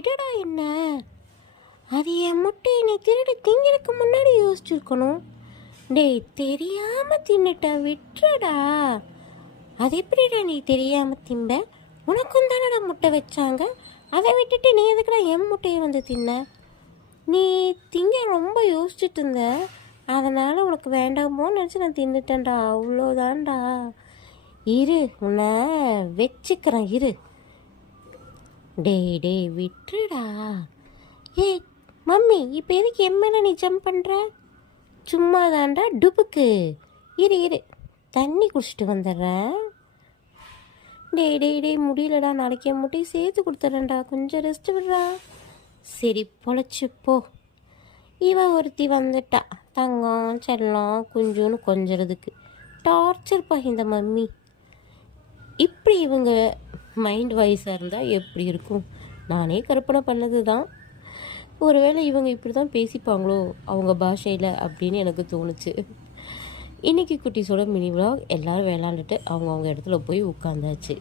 விடடா என்ன. அது என் முட்டையை நீ திருடி திங்கிறதுக்கு முன்னாடி யோசிச்சிருக்கணும். டேய் தெரியாமல் தின்னுட்டேன் விட்டுறடா. அது எப்படிடா நீ தெரியாமல் திம்ப? உனக்கும் தானடா முட்டை வச்சாங்க. அதை விட்டுட்டு நீ எதுக்குடா என் முட்டையை வந்து தின்ன? நீ திங்க ரொம்ப யோசிச்சுட்டு இருந்த, அதனால் உனக்கு வேண்டாமோன்னு நினச்சி நான் தின்னுட்டேன்டா, அவ்வளோதான்டா. இரு உன்னை வச்சுக்கிறேன் இரு. டேய் டேய் விட்டுடா. ஏய் மம்மி, இப்போ எதுக்கு என் மேலே நீ ஜம்ப் பண்ணுற? சும்மா தான்டா டுபுக்கு. இரு இரு தண்ணி குடிச்சிட்டு வந்துடுறேன். டேய் டேய் டேய் முடியலடா, நாளைக்கு என் முட்டையை சேர்த்து கொடுத்துட்றேன்டா, கொஞ்சம் ரெஸ்ட் விடுறா. சரி பொழைச்சிப்போ. இவ ஒருத்தி வந்துட்டா, தங்கம் செல்லம் குஞ்சுன்னு கொஞ்சறதுக்கு. டார்ச்சர்ப்பா இந்த மம்மி. இப்படி இவங்க மைண்ட் வாய்ஸாக இருந்தால் எப்படி இருக்கும்? நானே கற்பனை பண்ணது தான். ஒருவேளை இவங்க இப்படி தான் பேசிப்பாங்களோ அவங்க பாஷையில் அப்படின்னு எனக்கு தோணுச்சு. இன்றைக்கி குட்டீஸோட மினி விலாக். எல்லோரும் விளாண்டுட்டு அவங்கவுங்க இடத்துல போய் உட்காந்தாச்சு.